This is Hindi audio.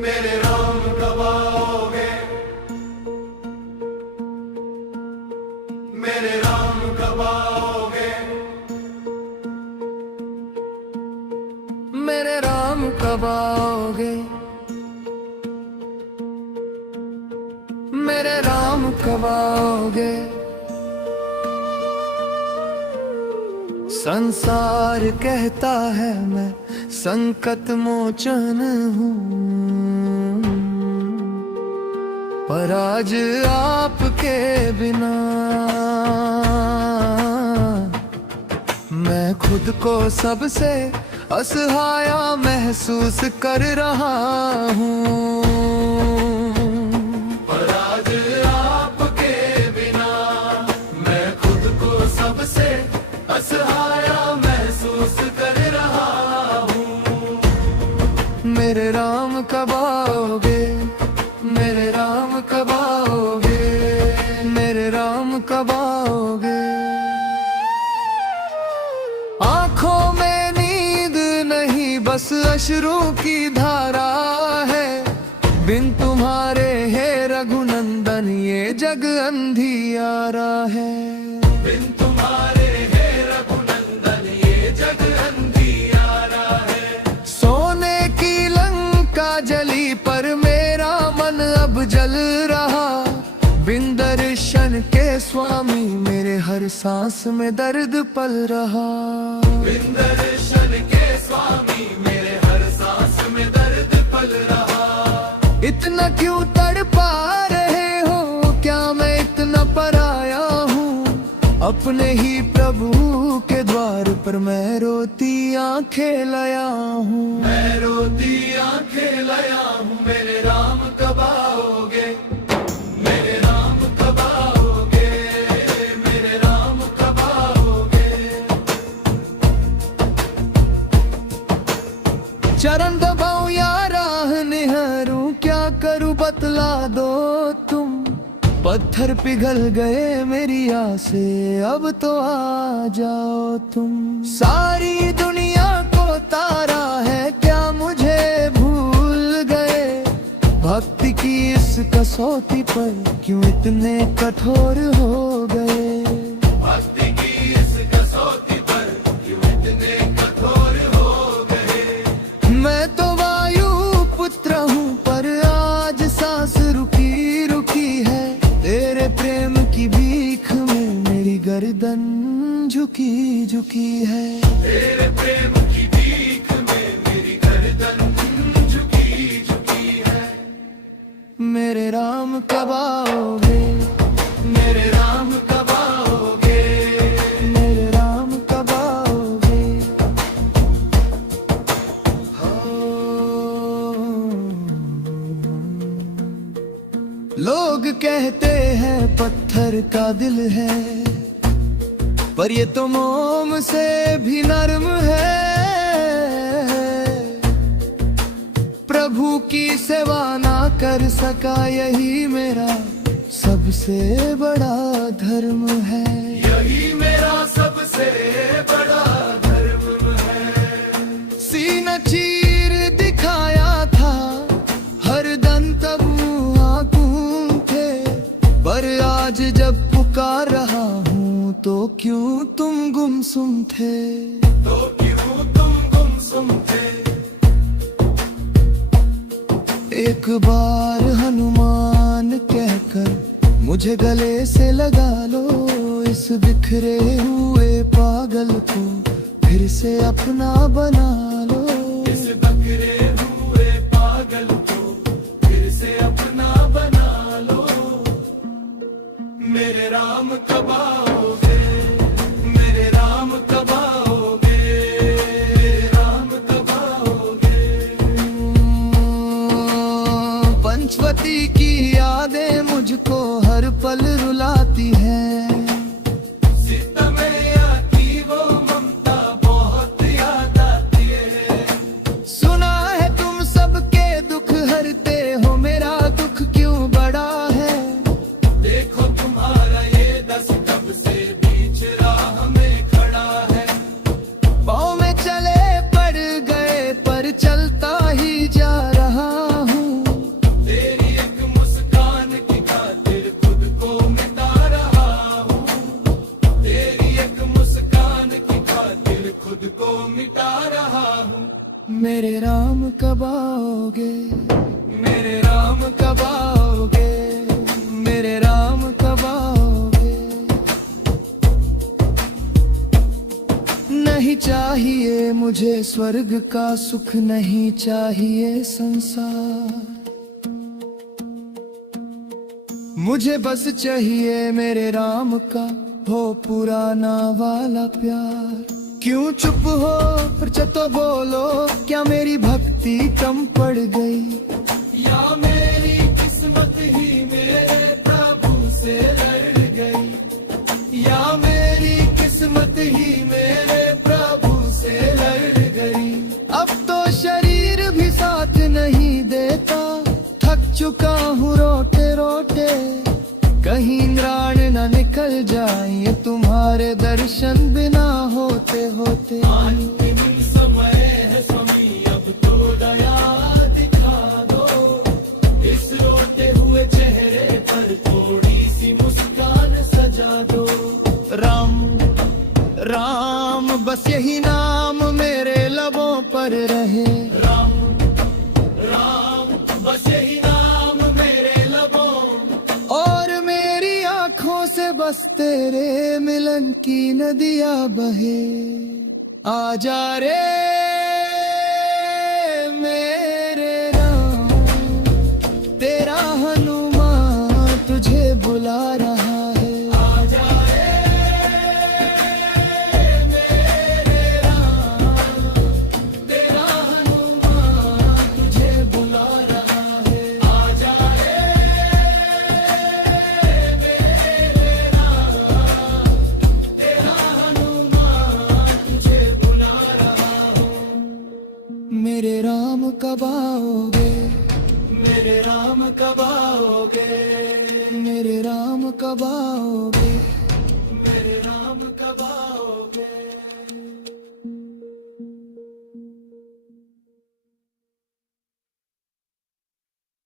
मेरे राम कब आओगे, मेरे राम कब आओगे, मेरे राम कब आओगे, मेरे राम कब आओगे। संसार कहता है मैं संकट मोचन हूँ, पर आज आपके बिना मैं खुद को सबसे असहाय महसूस कर रहा हूँ। पर आज आपके बिना मैं खुद को सबसे असहाय महसूस कर रहा हूँ। मेरे राम कब आओगे, मेरे राम कब आओगे, मेरे राम कब आओगे। आंखों में नींद नहीं बस अश्रू की धारा है, बिन तुम्हारे हे रघुनंदन ये जग अंधियारा है। बिन तुम्हारे हे रघुनंदन ये जग अंधियारा है। सोने की लंका जली पर मेरा मन अब जल रहा, बिन दर्शन के स्वामी मेरे हर सांस में दर्द पल रहा। बिन दर्शन के स्वामी मेरे हर सांस में दर्द पल रहा। इतना क्यों तड़पा रहे हो, क्या मैं इतना पराया हूँ। अपने ही प्रभु के द्वार पर मैं रोती आंखें लाया हूँ। मैं रोती आंखें लाया हूँ। मेरे राम कब आओगे, मेरे राम कब आओगे, मेरे राम कब आओगे। चरण दबाऊं या राह निहारूं, क्या करूं बतला दो तुम। पत्थर पिघल गए मेरी आसे, अब तो आ जाओ तुम। सारी दुनिया को तारा है, क्या मुझे भूल गए। भक्ति की इस कसौटी पर क्यों इतने कठोर हो गए। भक्ति की इस कसौटी पर क्यों इतने कठोर हो गए। मैं तो वायु पुत्र हूँ पर आज सांस रुकी रुकी है। तेरे प्रेम की भीख में मेरी गर्दन झुकी झुकी है। तेरे प्रेम की भीख में मेरी गर्दन झुकी झुकी है। मेरे राम कब आओगे, मेरे राम कब आओगे, मेरे राम कब आओगे। लोग कहते हैं पत्थर का दिल है, पर ये तो मोम से भी नर्म है। प्रभु की सेवा ना कर सका यही मेरा सबसे बड़ा धर्म है। यही मेरा सबसे बड़ा धर्म है। सीना चीर दिखाया था हर दम तब आंखों थे, पर आज जब पुकार रहा हूँ तो क्यों तुम गुमसुम थे। तो क्यों तुम गुमसुम थे। एक बार हनुमान कहकर मुझे गले से लगा लो, इस बिखरे हुए पागल को फिर से अपना बना लो। इस बिखरे हुए पागल को फिर से अपना बना लो। मेरे राम कब आओगे, मेरे राम कब आओगे, मेरे राम कब आओगे। पंचवती की यादें मुझको हर पल रुलाती हैं। सीता की वो ममता बहुत याद आती है। सुना है तुम सबके दुख हरते हो, मेरा दुख क्यों बड़ा है। देखो तुम्हारा ये दस कब से बीच राह में खड़ा है। पाँव में चले पड़ गए पर चलता ही जा रहा हूँ। आओगे, मेरे राम कब आओगे, मेरे राम कब आओगे। नहीं चाहिए मुझे स्वर्ग का सुख, नहीं चाहिए संसार, मुझे बस चाहिए मेरे राम का हो पुराना वाला प्यार। क्यों चुप हो फिर तो बोलो, क्या मेरी भक्ति कम पड़ गई, या मेरी किस्मत ही मेरे प्रभु से लड़ गई, या मेरी किस्मत ही मेरे प्रभु से लड़ गई। अब तो शरीर भी साथ नहीं देता, थक चुका हूँ रोते रोते, कहीं इंद्राण न निकल जाए तुम्हारे दर्शन बिना होते होते। अंतिम समय है स्वामी, अब तो दया दिखा दो, इस रोते हुए चेहरे पर थोड़ी सी मुस्कान सजा दो। राम राम बस यही नाम मेरे लबों पर रहे, राम राम बस यही नाम मेरे लबों, और मेरी आंखों से बस तेरे मिलन की नदियां बहे। आजा रे मेरे राम, तेरा हनुमान तुझे बुला रहा है। आजा रे मेरे राम, तेरा हनुमान तुझे बुला रहा है। आजा रे मेरे राम, तेरा हनुमान तुझे बुला रहा हूँ। मेरे राम कब आओगे, मेरे राम कब आओगे, मेरे राम कब आओगे, मेरे राम कब आओगे।